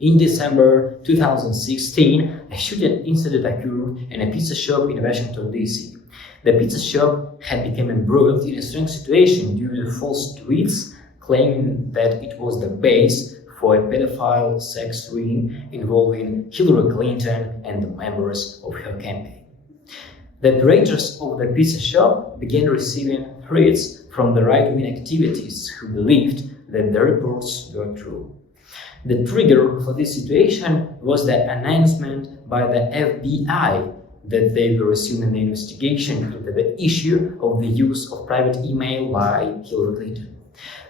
In December 2016, a shooting incident occurred in a pizza shop in Washington, D.C. The pizza shop had become embroiled in a strange situation due to false tweets claiming that it was the base for a pedophile sex ring involving Hillary Clinton and the members of her campaign. The operators of the pizza shop began receiving threats from the right-wing activists who believed that the reports were true. The trigger for this situation was the announcement by the FBI that they were resuming the investigation into the issue of the use of private email by Hillary Clinton.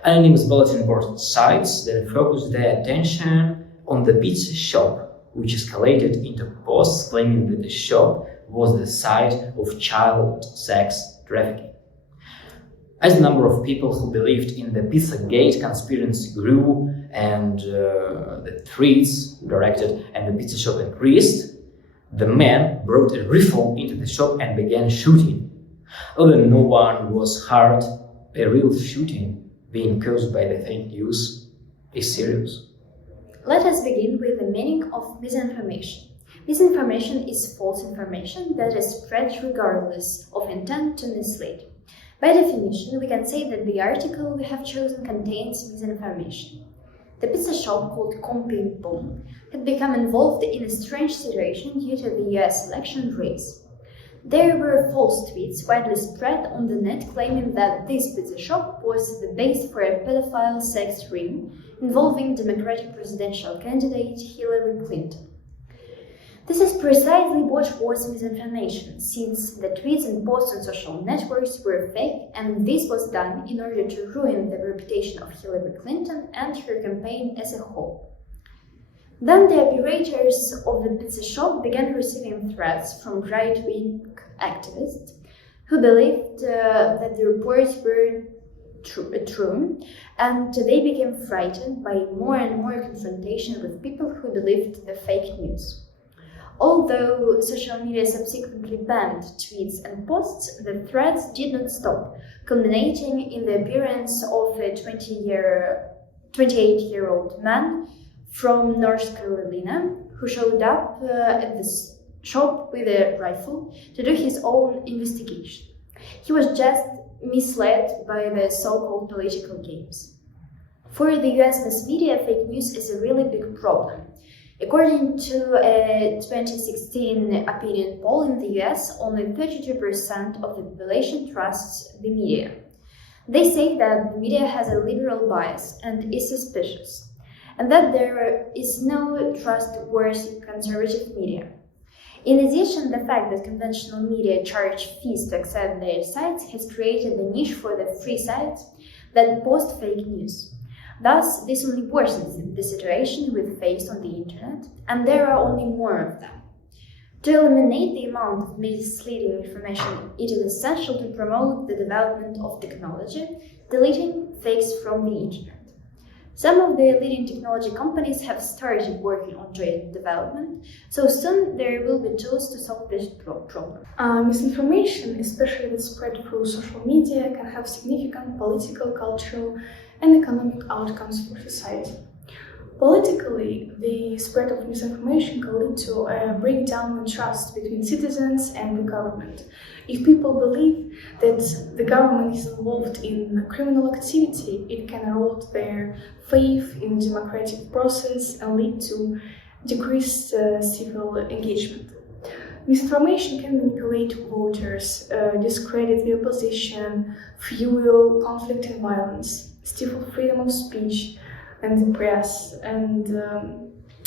Anonymous bulletin board sites then focused their attention on the pizza shop, which escalated into posts claiming that the shop was the site of child sex trafficking. As the number of people who believed in the pizzagate conspiracy grew and the threats directed at the pizza shop increased, the man brought a rifle into the shop and began shooting. Although no one was hurt, a real shooting being caused by the fake news is serious. Let us begin with the meaning of misinformation. Misinformation is false information that is spread regardless of intent to mislead. By definition, we can say that the article we have chosen contains misinformation. The pizza shop called Comping Boom had become involved in a strange situation due to the US election race. There were false tweets widely spread on the net claiming that this pizza shop was the base for a pedophile sex ring involving Democratic presidential candidate Hillary Clinton. This is precisely what was misinformation, since the tweets and posts on social networks were fake, and this was done in order to ruin the reputation of Hillary Clinton and her campaign as a whole. Then the operators of the pizza shop began receiving threats from right-wing activists who believed that the reports were true, and they became frightened by more and more confrontation with people who believed the fake news. Although social media subsequently banned tweets and posts, the threats did not stop, culminating in the appearance of a 28-year-old man from North Carolina who showed up at the shop with a rifle to do his own investigation. He was just misled by the so-called political games. For the US mass media, fake news is a really big problem. According to a 2016 opinion poll in the US, only 32% of the population trusts the media. They say that the media has a liberal bias and is suspicious, and that there is no trustworthy conservative media. In addition, the fact that conventional media charge fees to access their sites has created a niche for the free sites that post fake news. Thus, this only worsens the situation we face on the internet, and there are only more of them. To eliminate the amount of misleading information, it is essential to promote the development of technology, deleting fakes from the internet. Some of the leading technology companies have started working on joint development, so soon there will be tools to solve this problem. Misinformation, especially if it's spread through social media, can have significant political, cultural, and economic outcomes for society. Politically, the spread of misinformation can lead to a breakdown in trust between citizens and the government. If people believe that the government is involved in criminal activity, it can erode their faith in the democratic process and lead to decreased civil engagement. Misinformation can manipulate voters, discredit the opposition, fuel conflict and violence, stifle freedom of speech and the press, and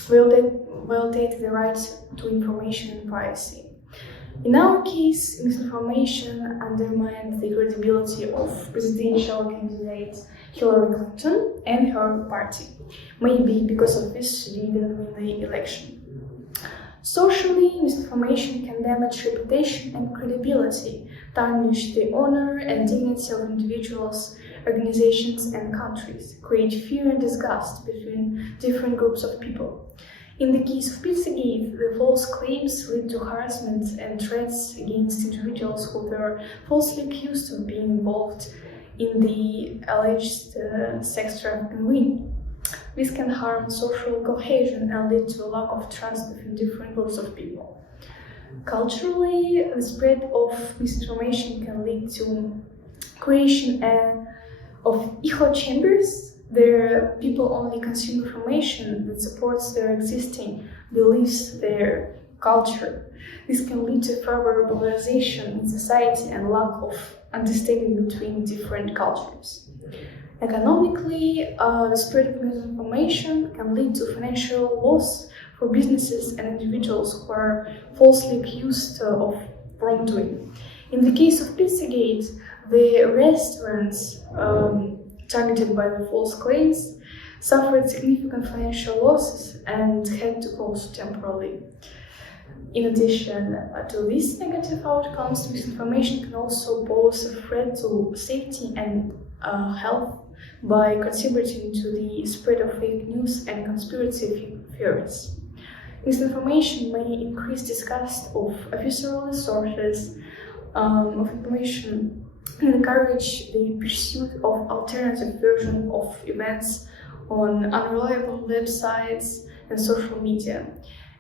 violate the right to information and privacy. In our case, misinformation undermined the credibility of presidential candidate Hillary Clinton and her party. Maybe because of this she didn't win the election. Socially, misinformation can damage reputation and credibility, tarnish the honor and dignity of individuals, organizations and countries, create fear and disgust between different groups of people. In the case of Pizzagate, the false claims lead to harassment and threats against individuals who were falsely accused of being involved in the alleged sex trafficking ring. This can harm social cohesion and lead to a lack of trust between different groups of people. Culturally, the spread of misinformation can lead to creation of echo chambers. There, people only consume information that supports their existing beliefs, their culture. This can lead to further polarization in society and lack of understanding between different cultures. Economically, the spread of misinformation can lead to financial loss for businesses and individuals who are falsely accused of wrongdoing. In the case of Pizzagate, the restaurants targeted by the false claims suffered significant financial losses and had to close temporarily. In addition to these negative outcomes, misinformation can also pose a threat to safety and health by contributing to the spread of fake news and conspiracy theories. Misinformation may increase disgust of official sources of information and encourage the pursuit of alternative versions of events on unreliable websites and social media.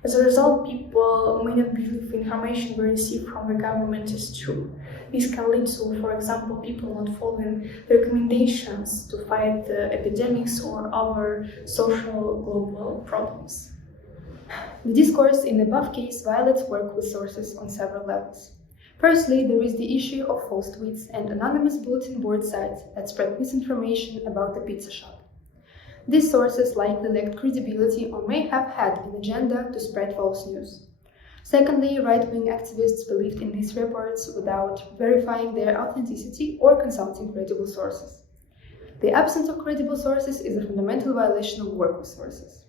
As a result, people may not believe the information they receive from the government is true. This can lead to, for example, people not following the recommendations to fight the epidemics or other social global problems. The discourse in the above case violates work with sources on several levels. Firstly, there is the issue of false tweets and anonymous bulletin board sites that spread misinformation about the pizza shop. These sources likely lacked credibility or may have had an agenda to spread false news. Secondly, right-wing activists believed in these reports without verifying their authenticity or consulting credible sources. The absence of credible sources is a fundamental violation of work with sources.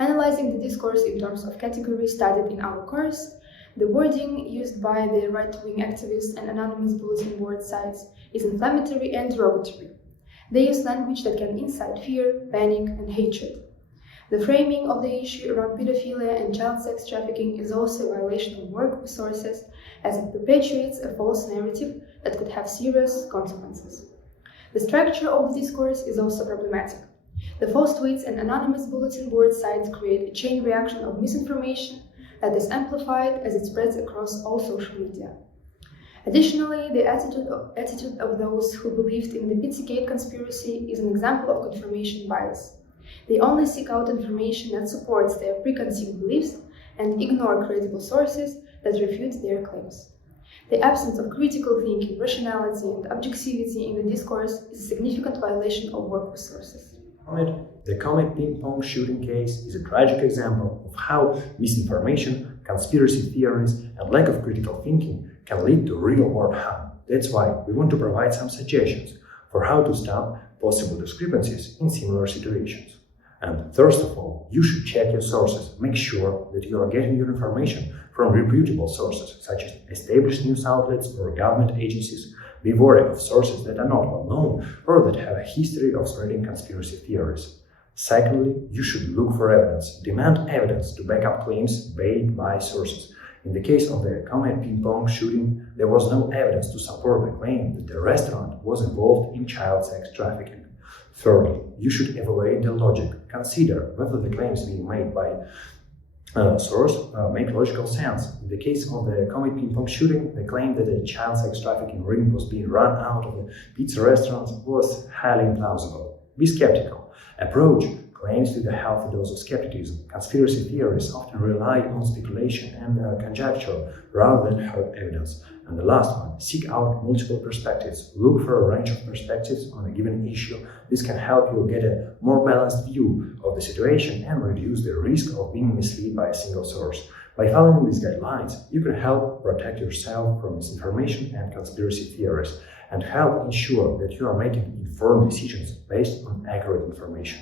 Analyzing the discourse in terms of categories studied in our course, the wording used by the right-wing activists and anonymous bulletin board sites is inflammatory and derogatory. They use language that can incite fear, panic, and hatred. The framing of the issue around pedophilia and child sex trafficking is also a violation of work with sources, as it perpetuates a false narrative that could have serious consequences. The structure of the discourse is also problematic. The false tweets and anonymous bulletin board sites create a chain reaction of misinformation that is amplified as it spreads across all social media. Additionally, the attitude of those who believed in the Pizzagate conspiracy is an example of confirmation bias. They only seek out information that supports their preconceived beliefs and ignore credible sources that refute their claims. The absence of critical thinking, rationality, and objectivity in the discourse is a significant violation of work with sources. The Comet ping-pong shooting case is a tragic example of how misinformation, conspiracy theories, and lack of critical thinking can lead to real-world harm. That's why we want to provide some suggestions for how to stop possible discrepancies in similar situations. And first of all, you should check your sources. Make sure that you are getting your information from reputable sources, such as established news outlets or government agencies. Be wary of sources that are not well known or that have a history of spreading conspiracy theories. Secondly, you should look for evidence. Demand evidence to back up claims made by sources. In the case of the Comet ping-pong shooting, there was no evidence to support the claim that the restaurant was involved in child sex trafficking. Thirdly, you should evaluate the logic. Consider whether the claims being made by source make logical sense. In the case of the Comet ping-pong shooting, the claim that a child sex trafficking ring was being run out of a pizza restaurant was highly implausible. Be skeptical. Approach claims with a healthy dose of skepticism. Conspiracy theories often rely on speculation and conjecture rather than hard evidence. And the last one, seek out multiple perspectives. Look for a range of perspectives on a given issue. This can help you get a more balanced view of the situation and reduce the risk of being misled by a single source. By following these guidelines, you can help protect yourself from misinformation and conspiracy theories and help ensure that you are making informed decisions based on accurate information.